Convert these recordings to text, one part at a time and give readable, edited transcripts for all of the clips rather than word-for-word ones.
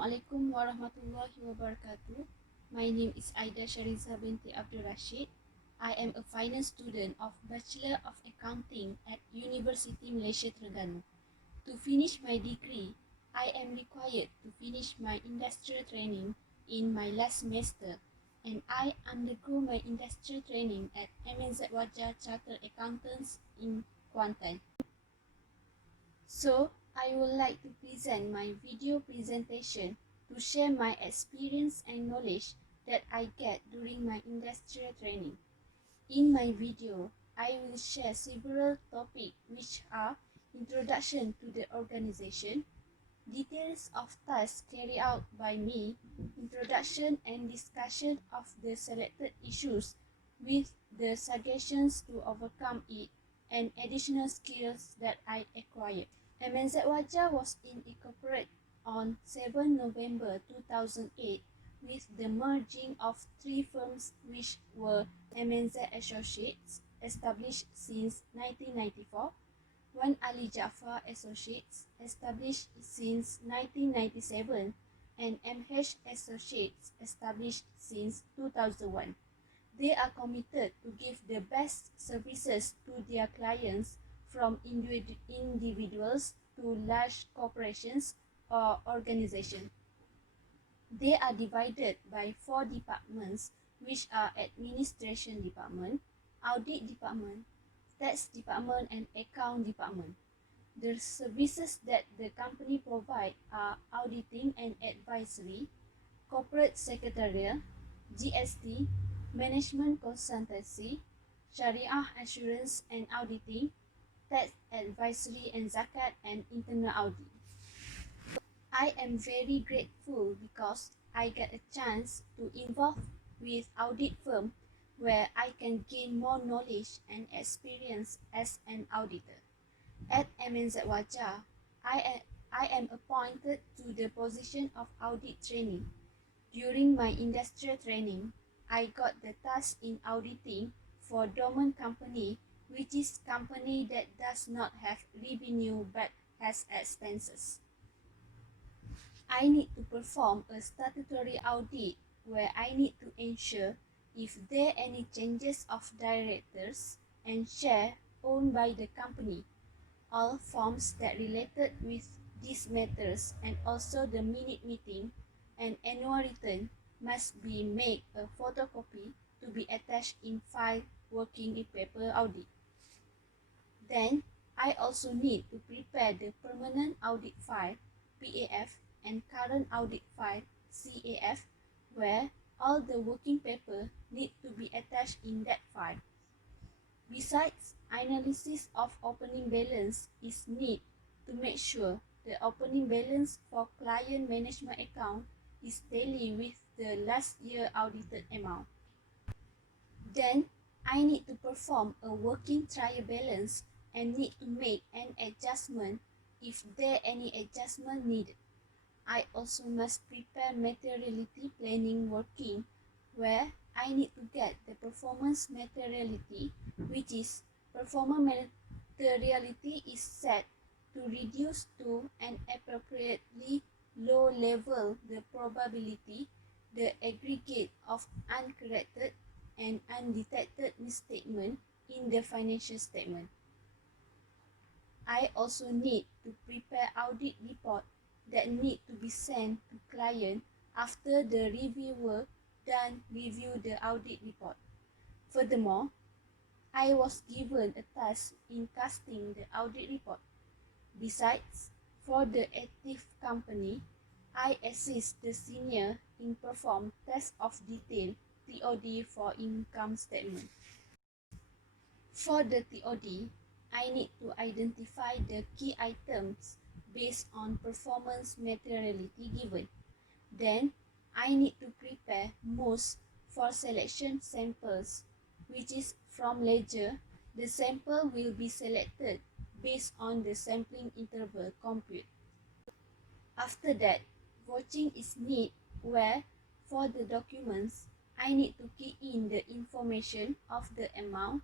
Assalamualaikum warahmatullahi wabarakatuh. My name is AIDA Syariza binti Rashid. I am a finance student of Bachelor of Accounting at University Malaysia Terengganu. To finish my degree, I am required to finish my industrial training in my last semester, and I undergo my industrial training at MNZ Wajah Chartered Accountants in Kuantan. So, I would like to present my video presentation to share my experience and knowledge that I get during my industrial training. In my video, I will share several topics which are introduction to the organization, details of tasks carried out by me, introduction and discussion of the selected issues with the suggestions to overcome it, and additional skills that I acquired. MNZ Wajah was incorporated on 7 November 2008 with the merging of three firms which were MNZ Associates, established since 1994, Wan Ali Jaafar Associates, established since 1997, and MH Associates, established since 2001. They are committed to give the best services to their clients, from individuals to large corporations or organizations. They are divided by 4 departments, which are Administration Department, Audit Department, Tax Department, and Account Department. The services that the company provides are auditing and advisory, corporate secretariat, GST, management consultancy, Sharia assurance and auditing, tax advisory and zakat, and internal audit. I am very grateful because I get a chance to involve with audit firm where I can gain more knowledge and experience as an auditor. At MNZ Wajah, I am appointed to the position of audit trainee. During my industrial training, I got the task in auditing for dormant company, which is company that does not have revenue but has expenses. I need to perform a statutory audit where I need to ensure if there are any changes of directors and share owned by the company, all forms that related with these matters, and also the minute meeting and annual return must be made a photocopy to be attached in file working in paper audit. Then, I also need to prepare the permanent audit file, PAF, and current audit file, CAF, where all the working paper need to be attached in that file. Besides, analysis of opening balance is needed to make sure the opening balance for client management account is tally with the last year audited amount. Then, I need to perform a working trial balance and need to make an adjustment if there any adjustment needed. I also must prepare materiality planning working where I need to get the performance materiality, which is performance materiality is set to reduce to an appropriately low level the probability, the aggregate of uncorrected and undetected misstatement in the financial statement. I also need to prepare audit report that need to be sent to client after the reviewer done review the audit report. Furthermore, I was given a task in casting the audit report. Besides, for the active company, I assist the senior in perform test of detail TOD for income statement. For the TOD, I need to identify the key items based on performance materiality given. Then, I need to prepare most for selection samples, which is from ledger. The sample will be selected based on the sampling interval compute. After that, watching is needed where for the documents, I need to key in the information of the amount,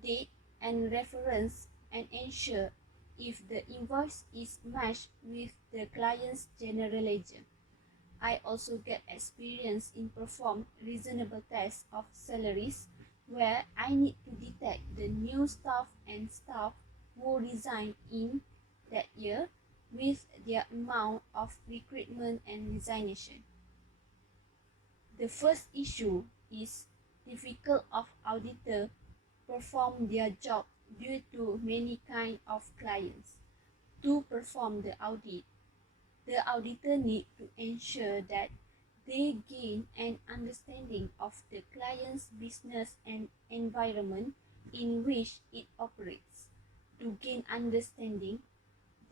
date, and reference and ensure if the invoice is matched with the client's general ledger. I also get experience in perform reasonable tests of salaries where I need to detect the new staff and staff who resign in that year with their amount of recruitment and resignation. The first issue is difficult of auditor perform their job due to many kind of clients. To perform the audit, the auditor need to ensure that they gain an understanding of the client's business and environment in which it operates. To gain understanding,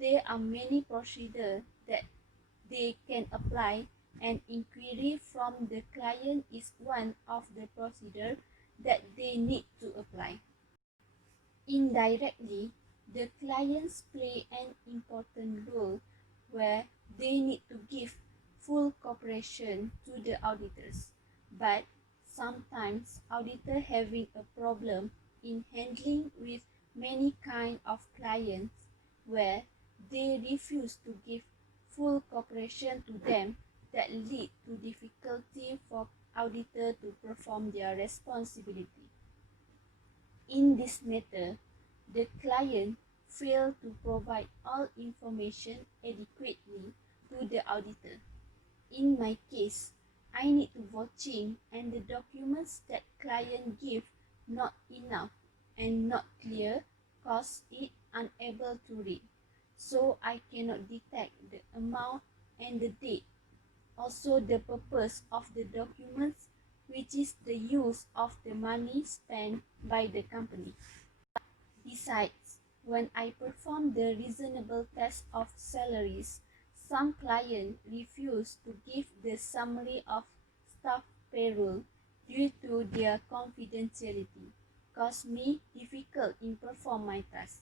there are many procedures that they can apply, and inquiry from the client is one of the procedures that they need to apply. Indirectly, the clients play an important role where they need to give full cooperation to the auditors. But sometimes auditor having a problem in handling with many kind of clients where they refuse to give full cooperation to them, that lead to difficulty for auditor to perform their responsibility. In this matter, the client failed to provide all information adequately to the auditor. In my case, I need to watching and the documents that client give not enough and not clear cause it unable to read. So I cannot detect the amount and the date. Also the purpose of the documents, which is the use of the money spent by the company. Besides, when I perform the reasonable test of salaries, some clients refuse to give the summary of staff payroll due to their confidentiality, cause me difficult in perform my task.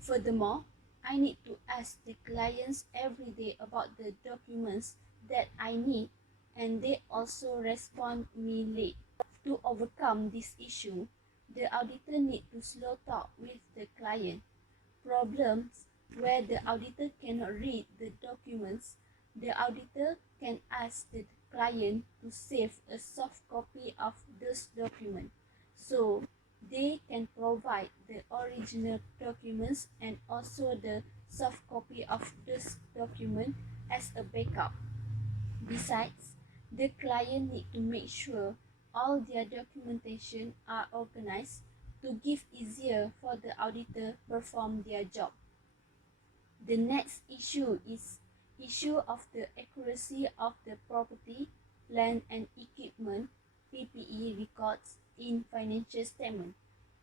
Furthermore, I need to ask the clients every day about the documents that I need, and they also respond me late. To overcome this issue, the auditor need to slow talk with the client. Problems where the auditor cannot read the documents, the auditor can ask the client to save a soft copy of those documents, so they can provide the original documents and also the soft copy of this document as a backup. Besides, the client need to make sure all their documentation are organized to give easier for the auditor perform their job. The next issue is issue of the accuracy of the property, land and equipment (PPE) records in financial statement.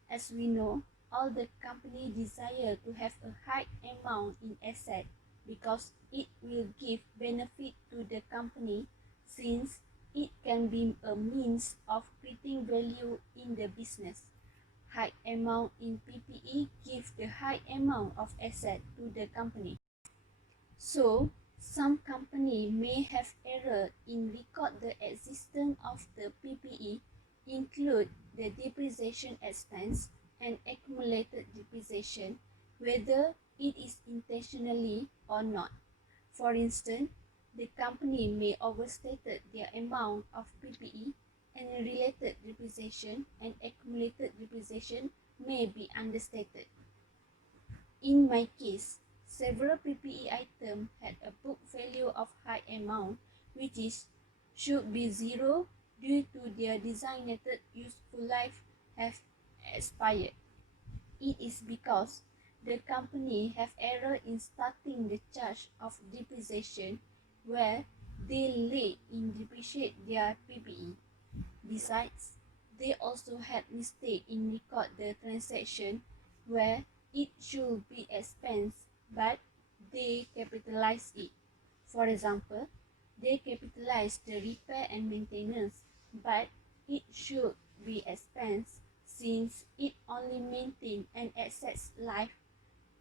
As we know, all the company desire to have a high amount in asset because it will give benefit to the company, since it can be a means of creating value in the business. High amount in PPE give the high amount of asset to the company. So, some company may have error in record the existence of the PPE, include the depreciation expense and accumulated depreciation, whether it is intentionally or not. For instance, the company may overstated their amount of PPE, and related depreciation and accumulated depreciation may be understated. In my case, several PPE items had a book value of high amount, which should be zero due to their designated useful life have expired. It is because the company have error in starting the charge of depreciation, where they late in depreciate their PPE. Besides, they also had mistake in record the transaction, where it should be expense, but they capitalize it. For example, they capitalize the repair and maintenance, but it should be expense, since it only maintain an asset's life,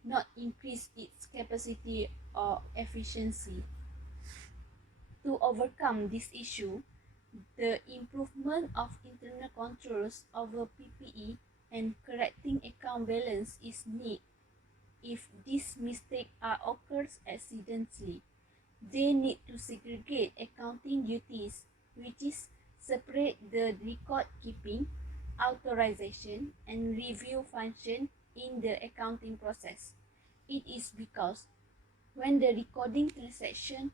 not increase its capacity or efficiency. To overcome this issue, the improvement of internal controls over PPE and correcting account balance is needed if these mistakes are occurs accidentally. They need to segregate accounting duties, which is separate the record keeping, authorization, and review function in the accounting process. It is because when the recording transaction,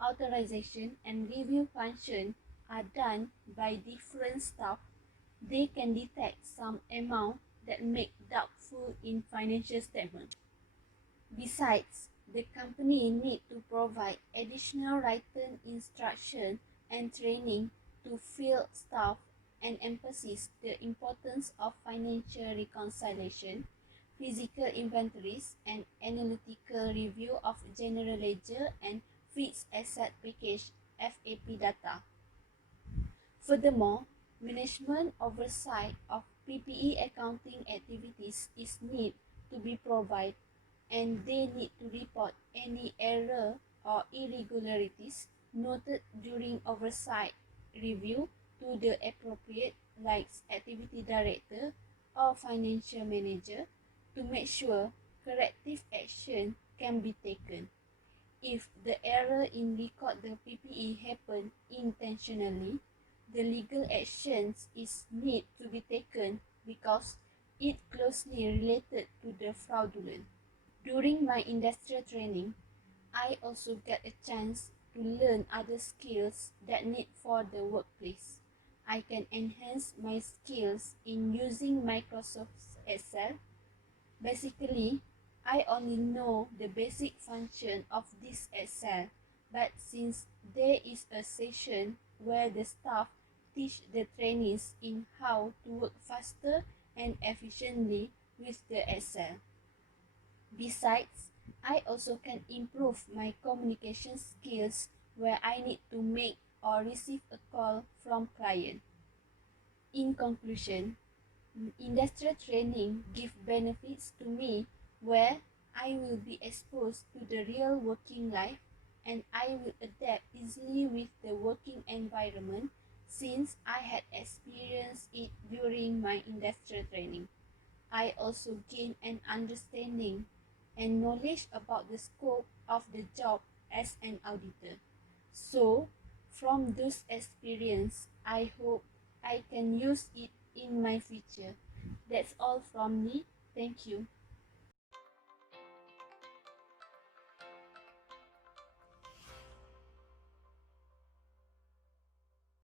authorization, and review function are done by different staff, they can detect some amount that make doubtful in financial statement. Besides, the company need to provide additional written instruction and training to field staff and emphasize the importance of financial reconciliation, physical inventories, and analytical review of general ledger and fixed asset package FAP data. Furthermore, management oversight of PPE accounting activities is need to be provided, and they need to report any error or irregularities noted during oversight review to the appropriate like activity director or financial manager to make sure corrective action can be taken. If the error in record the PPE happened intentionally, the legal actions is need to be taken because it closely related to the fraudulent. During my industrial training, I also get a chance to learn other skills that need for the workplace. I can enhance my skills in using Microsoft Excel. Basically, I only know the basic function of this Excel, but since there is a session where the staff teach the trainees in how to work faster and efficiently with the Excel. Besides, I also can improve my communication skills where I need to make or receive a call from client. In conclusion, industrial training gives benefits to me where I will be exposed to the real working life and I will adapt easily with the working environment since I had experienced it during my industrial training. I also gain an understanding and knowledge about the scope of the job as an auditor. So, from those experience, I hope I can use it in my future. That's all from me. Thank you.